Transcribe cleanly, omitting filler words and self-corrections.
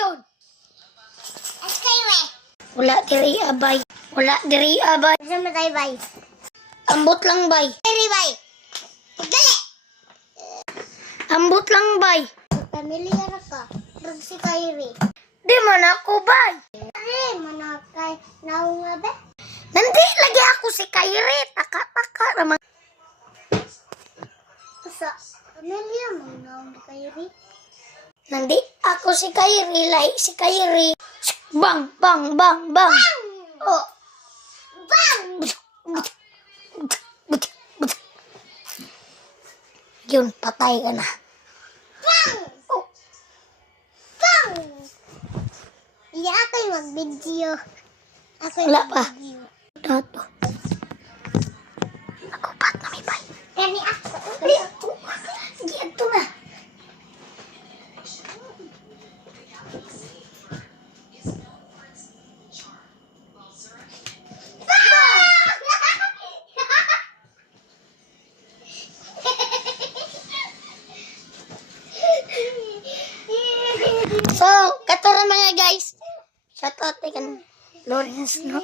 yun? Skyway. Wala diri abay. Wala diri abay. Saan mo tayo, bay? Ambot lang bay. Dali, bay. Dali. Ambot lang bay. Pamilyar ka. Rug si Kyrie. Di man ako bay. Ay, manakay. Naong nga ba? Nandi lagi ako si Kyrie. Taka-taka naman. Sa pamilya mo, naong ni Kyrie. Nandi ako si Kyrie. Lahi si Kyrie. Bang, bang, bang, bang. Oh. Bang! Yun, patay ka na. Bang! Oh. Bang! Iya ako'y mag-video. Ako'y Wala pa. mag-video. Dato. Nagupat na may bay. Kani ako. Dito. Dito na. So, kato na mga guys. Shout out kay Lawrence, no?